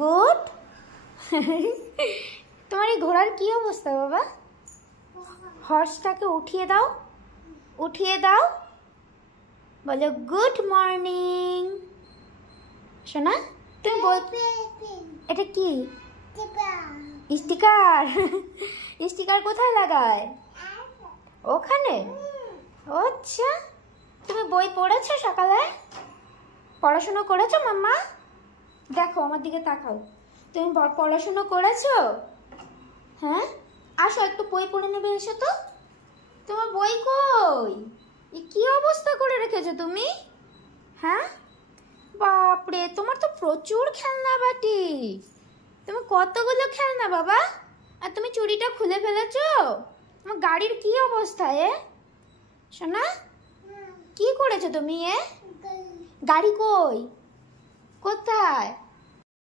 Good. তোমার এই ঘোড়ার কি অবস্থা বাবা? হর্সটাকে উঠিয়ে দাও, উঠিয়ে দাও, বলো গুড মর্নিং। শোনা তুমি বল, এটা কি স্টিকার? স্টিকার কোথায় লাগায়? ওখানে। আচ্ছা, তুমি বই পড়েছো সকালে? পড়াশোনা করেছো মাম্মা? দেখো আমার দিকে তাকাও, তুমি পড়াশোনা করেছো? হ্যাঁ, আসো একটু বই পড়ে নেবে, এসো তো। তোমার বই কই? কি অবস্থা করে রেখেছো তুমি? হ্যাঁ, বাপরে, তোমার তো প্রচুর খেলনা বাটি। তুমি কতগুলো খেলনা বাবা, আর তুমি চুড়িটা খুলে ফেলেছো। আমার গাড়ির কি অবস্থা এ? শোনা, কি করেছো তুমি এ? গাড়ি কই? কোথায়?